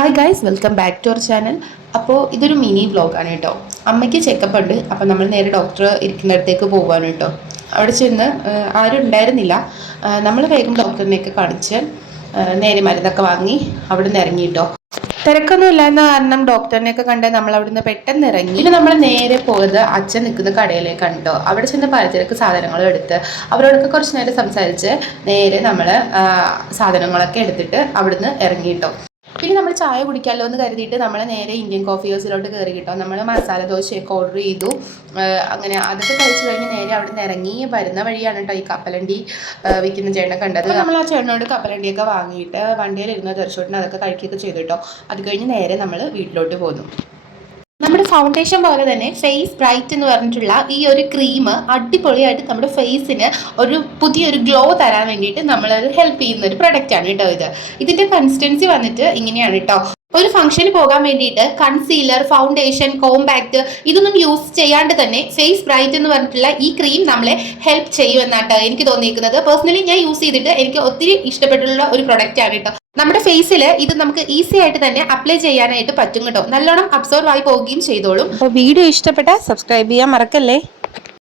Hi guys, welcome back to our channel. അപ്പോൾ ഇതൊരു mini വ്ളോഗാണ് കേട്ടോ. അമ്മയ്ക്ക് ചെക്കപ്പ് ഉണ്ട്. അപ്പോൾ നമ്മൾ നേരെ ഡോക്ടർ ഇരിക്കുന്നിടത്തേക്ക് പോകാൻ കേട്ടോ. അവിടെ ചെന്ന് ആരും ഉണ്ടായിരുന്നില്ല. നമ്മൾ വേഗം ഡോക്ടറിനെയൊക്കെ കാണിച്ച് നേരെ മരുന്നൊക്കെ വാങ്ങി അവിടെ നിന്ന് ഇറങ്ങി കേട്ടോ. തിരക്കൊന്നും ഇല്ലായിരുന്ന കാരണം ഡോക്ടറിനെയൊക്കെ കണ്ട് നമ്മൾ അവിടെ നിന്ന് പെട്ടെന്ന് ഇറങ്ങി. പിന്നെ നമ്മൾ നേരെ പോയത് അച്ഛൻ നിൽക്കുന്ന കടയിലേക്ക് കണ്ടോ. അവിടെ ചെന്ന് പലചരക്ക് സാധനങ്ങളും എടുത്ത് അവരോടൊക്കെ കുറച്ച് നേരം സംസാരിച്ച് നേരെ നമ്മൾ സാധനങ്ങളൊക്കെ എടുത്തിട്ട് അവിടുന്ന് ഇറങ്ങി കേട്ടോ. പിന്നെ നമ്മൾ ചായ കുടിക്കാമല്ലോ എന്ന് കരുതിയിട്ട് നമ്മൾ നേരെ ഇന്ത്യൻ കോഫി ഹൗസിലോട്ട് കയറി കിട്ടോ. നമ്മൾ മസാല ദോശയൊക്കെ ഓർഡർ ചെയ്തു. അങ്ങനെ അതൊക്കെ കഴിച്ച് കഴിഞ്ഞ് നേരെ അവിടെ നിന്ന് ഇറങ്ങി വരുന്ന വഴിയാണ് കേട്ടോ ഈ കപ്പലണ്ടി വിൽക്കുന്ന ചേട്ടനെ കണ്ടത്. നമ്മൾ ആ ചേട്ടനോട് കപ്പലണ്ടിയൊക്കെ വാങ്ങിയിട്ട് വണ്ടിയിലിരുന്ന് ദർശോട്ടിന് അതൊക്കെ കഴിക്കുകയൊക്കെ ചെയ്തു കേട്ടോ. അത് കഴിഞ്ഞ് നേരെ നമ്മൾ വീട്ടിലോട്ട് പോന്നു. നമ്മുടെ ഫൗണ്ടേഷൻ പോലെ തന്നെ ഫേസ് ബ്രൈറ്റ് എന്ന് പറഞ്ഞിട്ടുള്ള ഈ ഒരു ക്രീം അടിപൊളിയായിട്ട് നമ്മുടെ ഫേസിന് ഒരു പുതിയൊരു ഗ്ലോ തരാൻ വേണ്ടിയിട്ട് നമ്മളത് ഹെൽപ്പ് ചെയ്യുന്ന ഒരു പ്രൊഡക്റ്റ് ആണ് കേട്ടോ ഇതിന്റെ കൺസിസ്റ്റൻസി വന്നിട്ട് ഇങ്ങനെയാണ് കേട്ടോ. ഒരു ഫംഗ്ഷന് പോകാൻ വേണ്ടിയിട്ട് കൺസീലർ, ഫൗണ്ടേഷൻ, കോമ്പാക്ട് ഇതൊന്നും യൂസ് ചെയ്യാണ്ട് തന്നെ ഫേസ് ബ്രൈറ്റ് എന്ന് പറഞ്ഞിട്ടുള്ള ഈ ക്രീം നമ്മളെ ഹെൽപ്പ് ചെയ്യുമെന്നാട്ടോ എനിക്ക് തോന്നിയിരിക്കുന്നത്. പേഴ്സണലി ഞാൻ യൂസ് ചെയ്തിട്ട് എനിക്ക് ഒത്തിരി ഇഷ്ടപ്പെട്ടുള്ള ഒരു പ്രൊഡക്റ്റ് ആണ് കേട്ടോ. നമ്മുടെ ഫേസിൽ ഇത് നമുക്ക് ഈസി ആയിട്ട് തന്നെ അപ്ലൈ ചെയ്യാനായിട്ട് പറ്റും കേട്ടോ. നല്ലോണം അബ്സോർവ് ആയി പോവുകയും ചെയ്തോളും. അപ്പോൾ വീഡിയോ ഇഷ്ടപ്പെട്ടാൽ സബ്സ്ക്രൈബ് ചെയ്യാൻ മറക്കല്ലേ.